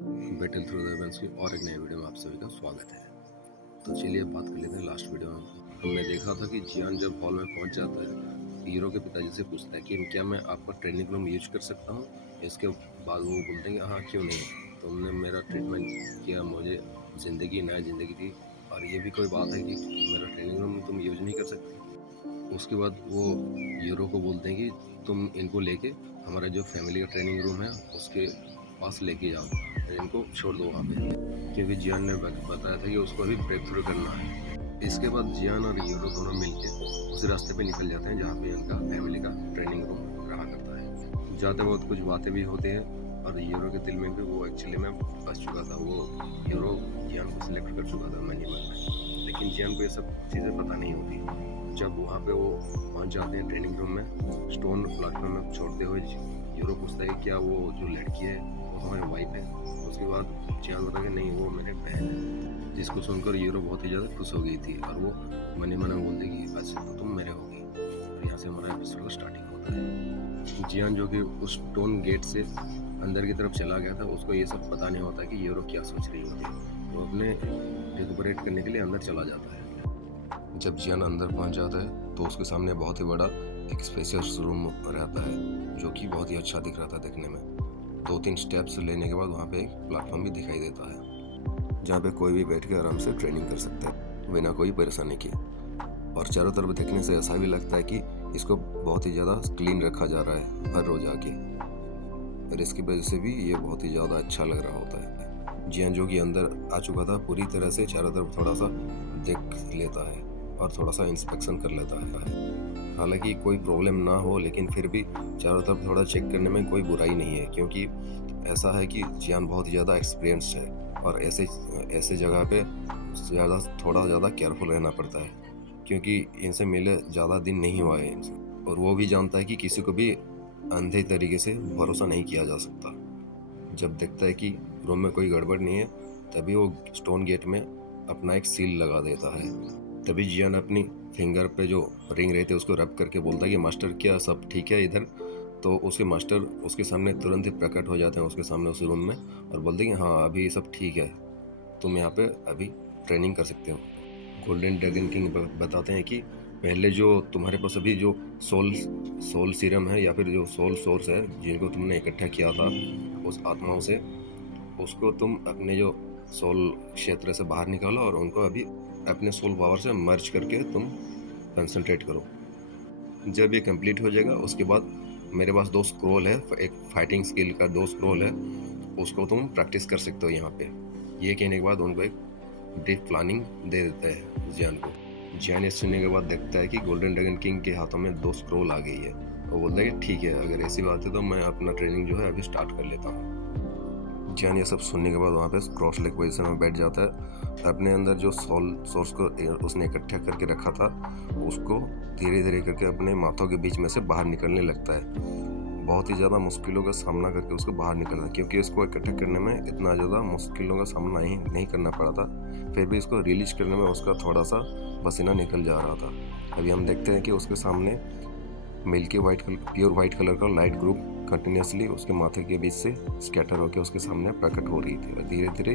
Battle through the events की और एक नए वीडियो में आप सभी का स्वागत है। तो चलिए अब बात कर लेते हैं लास्ट वीडियो में। हमने देखा था कि जियान जब हॉल में पहुंच जाता है, हीरो के पिताजी से पूछता है कि क्या मैं आपका ट्रेनिंग रूम यूज कर सकता हूँ। इसके बाद वो बोलते हैं कि हाँ क्यों नहीं, तुमने मेरा ट्रीटमेंट किया, मुझे ज़िंदगी नया ज़िंदगी दी, और ये भी कोई बात है कि मेरा ट्रेनिंग रूम तुम यूज नहीं कर सकते। उसके बाद वो हीरो को बोलते हैं कि तुम इनको लेके हमारा जो फैमिली का ट्रेनिंग रूम है उसके पास लेके जाओ, इनको छोड़ दो वहाँ पे, क्योंकि जियान ने बताया था कि उसको अभी ब्रेक थ्रू करना है। इसके बाद जियान और हीरो दोनों मिलके उस रास्ते पे निकल जाते हैं जहाँ पे इनका फैमिली का ट्रेनिंग रूम रहा करता है। जाते वक्त कुछ बातें भी होती हैं और हीरो के दिल में भी वो एक्चुअली में फंस चुका था। वो हीरो जियान को सिलेक्ट कर चुका था मन ही मन में, लेकिन जियान को ये सब चीज़ें पता नहीं होती। जब वहाँ पे वो पहुँच जाते हैं ट्रेनिंग रूम में, स्टोन प्लेटफॉर्म में छोड़ते हुए हीरो पूछता है क्या वो जो लड़की है वो हमारी वाइफ है। उसके बाद जियान बताया कि नहीं, वो मेरे बहन है, जिसको सुनकर हीरो बहुत ही ज़्यादा खुश हो गई थी और वो मन ही मन में बोलती कि अच्छा तो तुम मेरे होगी। और यहाँ से हमारा एपिसोड का स्टार्टिंग होता है। जियान जो कि उस स्टोन गेट से अंदर की तरफ चला गया था, उसको ये सब पता नहीं होता कि हीरो क्या सोच रही होती है। वो अपने रिकवरेट करने के लिए अंदर चला जाता है। जब जियान अंदर पहुंच जाता है तो उसके सामने बहुत ही बड़ा एक स्पेशियस रूम रहता है, जो कि बहुत ही अच्छा दिख रहा था देखने में। 2-3 स्टेप्स लेने के बाद वहाँ पे एक प्लेटफॉर्म भी दिखाई देता है, जहाँ पे कोई भी बैठ के आराम से ट्रेनिंग कर सकता है बिना कोई परेशानी के। और चारों तरफ देखने से ऐसा भी लगता है कि इसको बहुत ही ज़्यादा क्लीन रखा जा रहा है हर रोज आके, और इसकी वजह से भी ये बहुत ही ज़्यादा अच्छा लग रहा होता है। जियान जो कि अंदर आ चुका था पूरी तरह से चारों तरफ थोड़ा सा देख लेता है और थोड़ा सा इंस्पेक्शन कर लेता है। हालांकि कोई प्रॉब्लम ना हो, लेकिन फिर भी चारों तरफ थोड़ा चेक करने में कोई बुराई नहीं है, क्योंकि ऐसा है कि जियान बहुत ही ज़्यादा एक्सपीरियंस्ड है और ऐसे ऐसे जगह पे थोड़ा ज़्यादा केयरफुल रहना पड़ता है, क्योंकि इनसे मिले ज़्यादा दिन नहीं हुआ है इनसे। और वो भी जानता है कि किसी को भी अंधे तरीके से भरोसा नहीं किया जा सकता। जब देखता है कि रूम में कोई गड़बड़ नहीं है, तभी वो स्टोन गेट में अपना एक सील लगा देता है। तभी जियान अपनी फिंगर पे जो रिंग रहती है उसको रब करके बोलता है कि मास्टर क्या सब ठीक है इधर। तो उसके मास्टर उसके सामने तुरंत ही प्रकट हो जाते हैं उसके सामने उस रूम में, और बोलते हैं कि हाँ अभी सब ठीक है, तुम यहाँ पे अभी ट्रेनिंग कर सकते हो। गोल्डन ड्रैगन किंग बताते हैं कि पहले जो तुम्हारे पास अभी जो सोल सोल सीरम है या फिर जो सोल सोर्स है जिनको तुमने इकट्ठा किया था उस आत्माओं से, उसको तुम अपने जो सोल क्षेत्र से बाहर निकालो और उनको अभी अपने सोल पावर से मर्ज करके तुम कंसंट्रेट करो। जब ये कंप्लीट हो जाएगा उसके बाद मेरे पास 2 स्क्रॉल है, एक फाइटिंग स्किल का 2 स्क्रॉल है, उसको तुम प्रैक्टिस कर सकते हो यहाँ पे। ये कहने के बाद उनको एक ब्रीफ प्लानिंग दे देता है जियान को। जियान ये सुनने के बाद देखता है कि गोल्डन ड्रैगन किंग के हाथों में 2 स्क्रॉल आ गई है। वो बोलता है कि ठीक है, अगर ऐसी बात है तो मैं अपना ट्रेनिंग जो है अभी स्टार्ट कर लेता हूँ। जियान ये सब सुनने के बाद वहाँ पे क्रॉस लेग पोजीशन में बैठ जाता है। अपने अंदर जो सोल सोर्स को उसने इकट्ठा करके रखा था उसको धीरे धीरे करके अपने माथों के बीच में से बाहर निकलने लगता है। बहुत ही ज़्यादा मुश्किलों का सामना करके उसको बाहर निकलना है, क्योंकि इसको इकट्ठा करने में इतना ज़्यादा मुश्किलों का सामना ही नहीं करना पड़ा था। फिर भी इसको रिलीज करने में उसका थोड़ा सा पसीना निकल जा रहा था। अभी हम देखते हैं कि उसके सामने milky white colour, pure white colour का लाइट ग्रुप कंटिन्यूसली उसके माथे के बीच से स्कैटर होकर उसके सामने प्रकट हो रही थी, और धीरे धीरे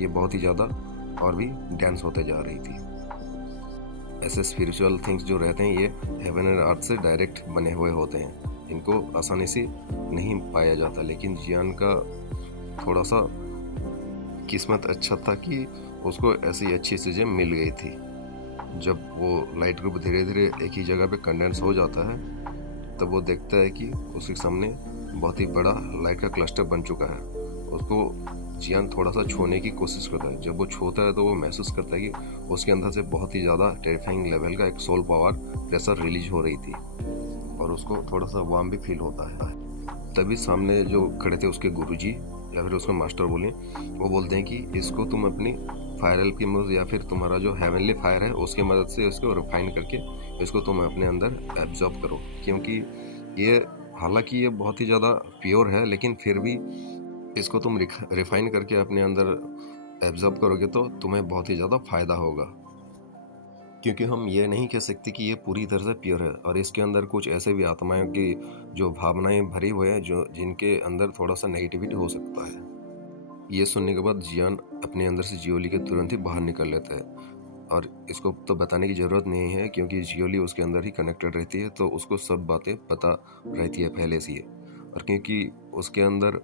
ये बहुत ही ज़्यादा और भी डेंस होते जा रही थी। ऐसे स्पिरिचुअल थिंग्स जो रहते हैं ये हेवन एंड अर्थ से डायरेक्ट बने हुए होते हैं, इनको आसानी से नहीं पाया जाता। लेकिन जियान का थोड़ा सा किस्मत अच्छा था कि उसको ऐसी अच्छी चीज़ें मिल गई थी। जब वो लाइट ग्रुप धीरे धीरे एक ही जगह पे कंडेंस हो जाता है, तब वो देखता है कि उसके सामने बहुत ही बड़ा लाइट का क्लस्टर बन चुका है। उसको जियान थोड़ा सा छूने की कोशिश करता है। जब वो छूता है तो वो महसूस करता है कि उसके अंदर से बहुत ही ज़्यादा टेरिफाइंग लेवल का एक सोल पावर प्रेशर रिलीज हो रही थी, और उसको थोड़ा सा वार्म भी फील होता है। तभी सामने जो खड़े थे उसके गुरुजी या फिर उसके मास्टर बोले, वो बोलते हैं कि इसको तुम अपनी फायरल की मदद या फिर तुम्हारा जो हेवनली फायर है उसकी मदद से इसको रिफाइन करके इसको तुम अपने अंदर एब्जॉर्ब करो, क्योंकि ये हालांकि ये बहुत ही ज़्यादा प्योर है, लेकिन फिर भी इसको तुम रिफाइन करके अपने अंदर एब्जॉर्ब करोगे तो तुम्हें बहुत ही ज़्यादा फायदा होगा। क्योंकि हम ये नहीं कह सकते कि ये पूरी तरह से प्योर है, और इसके अंदर कुछ ऐसे भी आत्माओं की जो भावनाएं भरी हुई हैं जो जिनके अंदर थोड़ा सा नेगेटिविटी हो सकता है। ये सुनने के बाद जियान अपने अंदर से जियोली के तुरंत ही बाहर निकल लेता है, और इसको तो बताने की ज़रूरत नहीं है क्योंकि जियोली उसके अंदर ही कनेक्टेड रहती है, तो उसको सब बातें पता रहती है पहले से ही। और क्योंकि उसके अंदर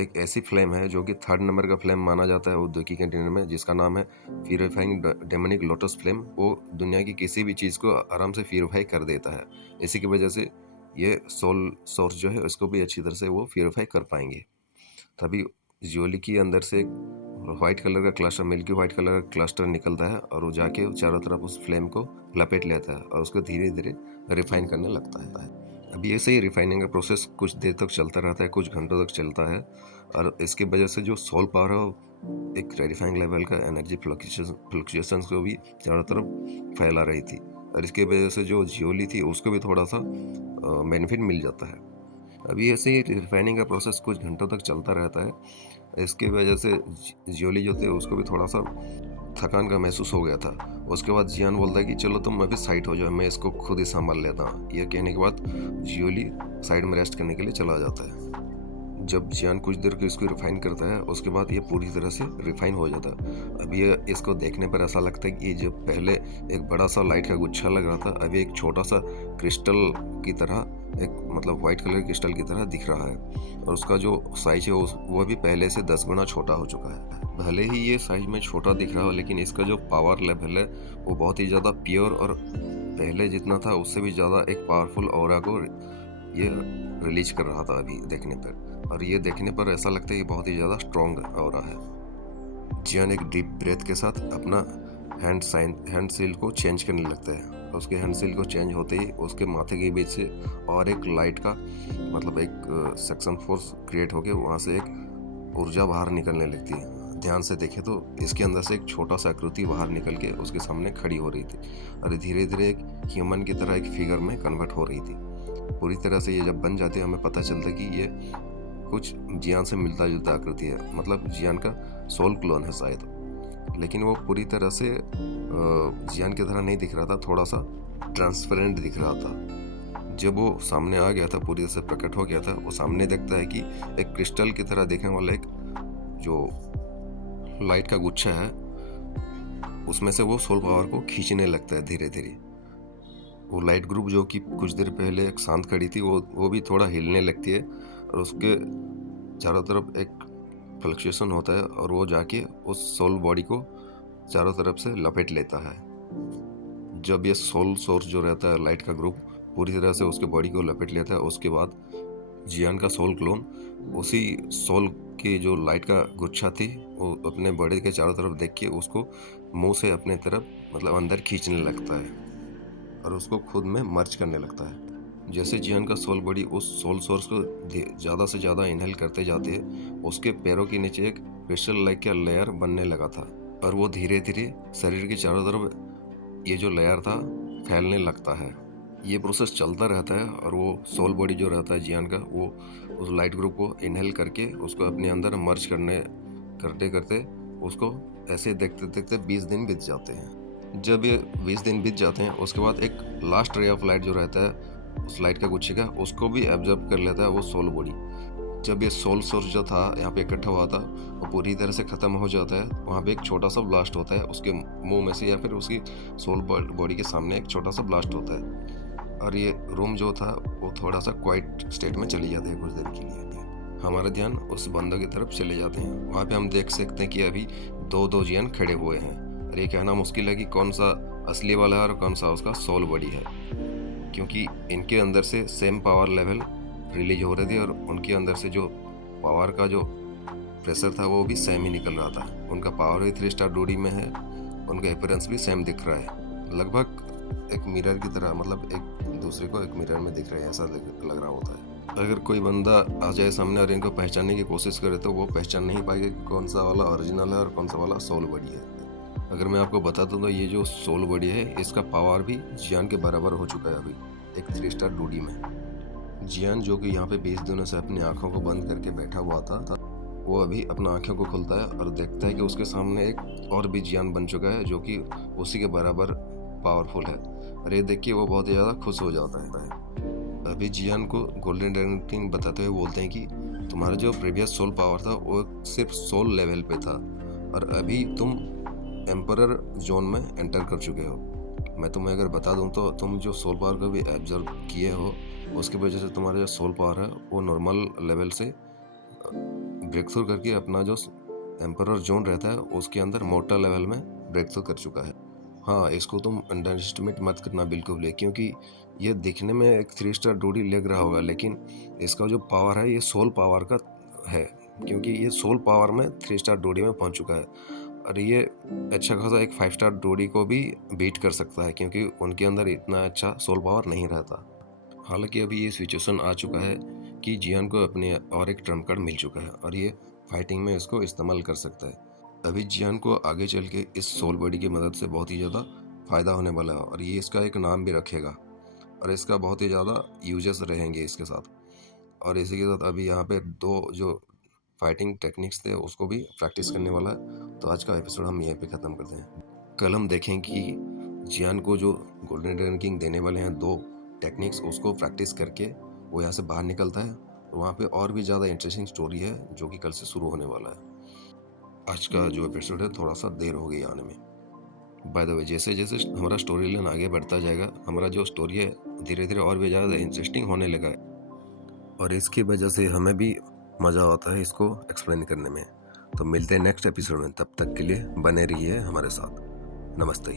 एक ऐसी फ्लेम है जो कि 3rd नंबर का फ्लेम माना जाता है औद्योगिक कंटेनर में, जिसका नाम है प्यूरिफाइंग डेमोनिक लोटस फ्लेम। वो दुनिया की किसी भी चीज़ को आराम से प्यूरिफाई कर देता है। इसी की वजह से ये सोल सोर्स जो है उसको भी अच्छी तरह से वो प्यूरिफाई कर पाएंगे। तभी जियोली के अंदर से एक वाइट कलर का क्लस्टर, मिल्की वाइट कलर का क्लस्टर निकलता है, और वो जाके चारों तरफ उस फ्लेम को लपेट लेता है और उसको धीरे धीरे रिफाइन करने लगता है। अब ये सही रिफाइनिंग का प्रोसेस कुछ देर तक चलता रहता है, कुछ घंटों तक चलता है, और इसकी वजह से जो सोल पावर है वो एक रेडिफाइंग लेवल का एनर्जी फ्लक्चुएशंस को भी चारों तरफ फैला रही थी, और इसकी वजह से जो जियोली थी उसको भी थोड़ा सा बेनिफिट मिल जाता है। अभी ऐसे ही रिफाइनिंग का प्रोसेस कुछ घंटों तक चलता रहता है। इसकी वजह से जियोली जो थे उसको भी थोड़ा सा थकान का महसूस हो गया था। उसके बाद जियान बोलता है कि चलो तुम अभी साइड हो जाओ, मैं इसको खुद ही संभाल लेता हूँ। यह कहने के बाद जियोली साइड में रेस्ट करने के लिए चला जाता है। जब जियान कुछ देर के इसको रिफाइन करता है, उसके बाद ये पूरी तरह से रिफाइन हो जाता है। अब ये इसको देखने पर ऐसा लगता है कि जो पहले एक बड़ा सा लाइट का गुच्छा लग रहा था, अभी एक छोटा सा क्रिस्टल की तरह, एक मतलब वाइट कलर क्रिस्टल की तरह दिख रहा है, और उसका जो साइज है वो भी पहले से 10 गुना छोटा हो चुका है। भले ही ये साइज में छोटा दिख रहा हो, लेकिन इसका जो पावर लेवल है वो बहुत ही ज़्यादा प्योर, और पहले जितना था उससे भी ज़्यादा एक पावरफुल ऑरा को ये रिलीज कर रहा था अभी देखने पर। और ये देखने पर ऐसा लगता है कि बहुत ही ज़्यादा स्ट्रॉन्ग ऑरा है। जियान एक डीप ब्रेथ के साथ अपना हैंड सील को चेंज करने लगता है। उसके हैंड सील को चेंज होते ही उसके माथे के बीच से और एक लाइट का मतलब एक सक्शन फोर्स क्रिएट होकर वहाँ से एक ऊर्जा बाहर निकलने लगती है। ध्यान से देखें तो इसके अंदर से एक छोटा सा आकृति बाहर निकल के उसके सामने खड़ी हो रही थी, और धीरे धीरे एक ह्यूमन की तरह एक फिगर में कन्वर्ट हो रही थी। पूरी तरह से ये जब बन जाती है, हमें पता चलता है कि ये कुछ जियान से मिलता जुलता आकृति है, मतलब जियान का सोल क्लोन है शायद। लेकिन वो पूरी तरह से जियान की तरह नहीं दिख रहा था, थोड़ा सा ट्रांसपेरेंट दिख रहा था। जब वो सामने आ गया था, पूरी तरह से प्रकट हो गया था, वो सामने देखता है कि एक क्रिस्टल की तरह दिखने वाला एक जो लाइट का गुच्छा है, उसमें से वो सोल पावर को खींचने लगता है धीरे धीरे। वो लाइट ग्रुप जो कि कुछ देर पहले एक शांत खड़ी थी, वो भी थोड़ा हिलने लगती है, और उसके चारों तरफ एक फ्लक्चुएशन होता है, और वो जाके उस सोल बॉडी को चारों तरफ से लपेट लेता है। जब ये सोल सोर्स जो रहता है लाइट का ग्रुप पूरी तरह से उसके बॉडी को लपेट लेता है, उसके बाद जियान का सोल क्लोन उसी सोल की जो लाइट का गुच्छा थी वो अपने बॉडी के चारों तरफ देख के उसको मुंह से अपने तरफ मतलब अंदर खींचने लगता है, और उसको खुद में मर्ज करने लगता है। जैसे जियान का सोल बॉडी उस सोल सोर्स को ज़्यादा से ज़्यादा इनहेल करते जाते उसके पैरों के नीचे एक क्रिस्टल लाइक का लेयर बनने लगा था, और वो धीरे धीरे शरीर के चारों तरफ ये जो लेयर था फैलने लगता है। ये प्रोसेस चलता रहता है, और वो सोल बॉडी जो रहता है जियान का, वो उस लाइट ग्रुप को इनहेल करके उसको अपने अंदर मर्ज करते करते उसको ऐसे देखते देखते 20 दिन बीत जाते हैं। जब ये 20 दिन बीत जाते हैं, उसके बाद एक लास्ट रे ऑफ लाइट जो रहता है उस लाइट का गुच्छे का, उसको भी एब्जॉर्ब कर लेता है वो सोल बॉडी। जब ये सोल सोर्स जो था यहाँ पे इकट्ठा हुआ था वो पूरी तरह से ख़त्म हो जाता है, वहाँ पे एक छोटा सा ब्लास्ट होता है उसके मुंह में से, या फिर उसकी सोल बॉडी के सामने एक छोटा सा ब्लास्ट होता है, और ये रूम जो था वो थोड़ा सा क्वाइट स्टेट में चली जाते हैं कुछ देर के लिए। हमारा ध्यान उस बंदों की तरफ चले जाते हैं। वहाँ पे हम देख सकते हैं कि अभी दो जियान खड़े हुए हैं, और ये कहना मुश्किल है कि कौन सा असली वाला है और कौन सा उसका सोल बॉडी है, क्योंकि इनके अंदर से सेम पावर लेवल रिलीज हो रहे थे, और उनके अंदर से जो पावर का जो प्रेशर था वो भी सेम ही निकल रहा था। उनका पावर भी 3 स्टार डूडी में है, उनका अपीयरेंस भी सेम दिख रहा है, लगभग एक मिरर की तरह, मतलब एक दूसरे को एक मिरर में दिख रहे हैं ऐसा लग रहा होता है। अगर कोई बंदा आ जाए सामने और इनको पहचानने की कोशिश करे तो वो पहचान नहीं पाएगा कि कौन सा वाला ओरिजिनल है और कौन सा वाला सोल बॉडी है। अगर मैं आपको बता दूं तो ये जो सोल बॉडी है इसका पावर भी जियान के बराबर हो चुका है अभी एक 3 स्टार डूडी में। जियान जो कि यहाँ पे 20 दिनों से अपनी आंखों को बंद करके बैठा हुआ था, वो अभी अपना आंखों को खुलता है और देखता है कि उसके सामने एक और भी जियान बन चुका है जो कि उसी के बराबर पावरफुल है, और ये देख के वो बहुत ज़्यादा खुश हो जाता है। अभी जियान को गोल्डन ड्रैगन किंग बताते हुए बोलते हैं कि तुम्हारा जो प्रीवियस सोल पावर था वो सिर्फ सोल लेवल पे था और अभी तुम एम्परर जोन में एंटर कर चुके हो। मैं तुम्हें अगर बता दूं तो तुम जो सोल पावर को भी एब्जर्व किए हो, उसकी वजह से तुम्हारा जो सोल पावर है वो नॉर्मल लेवल से ब्रेक थ्रू करके अपना जो एम्परर जोन रहता है उसके अंदर मोटर लेवल में ब्रेक थ्रू कर चुका है। हाँ, इसको तुम अंडर एस्टिमेट मत करना बिल्कुल भी, क्योंकि ये दिखने में एक 3 स्टार डोडी लग रहा होगा, लेकिन इसका जो पावर है ये सोल पावर का है, क्योंकि ये सोल पावर में 3 स्टार डोडी में पहुंच चुका है और ये अच्छा खासा एक 5 स्टार डोडी को भी बीट कर सकता है, क्योंकि उनके अंदर इतना अच्छा सोल पावर नहीं रहता। हालांकि अभी ये सिचुएशन आ चुका है कि जियान को अपने और एक ट्रम्प कार्ड मिल चुका है और ये फाइटिंग में इसको इस्तेमाल कर सकता है। अभी जियान को आगे चल के इस सोल बॉडी की मदद से बहुत ही ज़्यादा फ़ायदा होने वाला है और ये इसका एक नाम भी रखेगा और इसका बहुत ही ज़्यादा यूजेस रहेंगे इसके साथ। और इसी के साथ अभी यहाँ पे 2 जो फाइटिंग टेक्निक्स थे उसको भी प्रैक्टिस करने वाला है। तो आज का एपिसोड हम यहीं पे ख़त्म करते हैं। कल हम देखें कि जियान को जो गोल्डन ड्रैगन किंग देने वाले हैं 2 टेक्निक्स, उसको प्रैक्टिस करके वो यहाँ से बाहर निकलता है। और वहाँ पे और भी ज़्यादा इंटरेस्टिंग स्टोरी है जो कि कल से शुरू होने वाला है। आज का जो एपिसोड है थोड़ा सा देर हो गई आने में। बाय द वे, जैसे जैसे हमारा स्टोरी लाइन आगे बढ़ता जाएगा, हमारा जो स्टोरी है धीरे धीरे और भी ज़्यादा इंटरेस्टिंग होने लगा है और इसकी वजह से हमें भी मज़ा आता है इसको एक्सप्लेन करने में। तो मिलते हैं नेक्स्ट एपिसोड में, तब तक के लिए बने रहिए हमारे साथ। नमस्ते।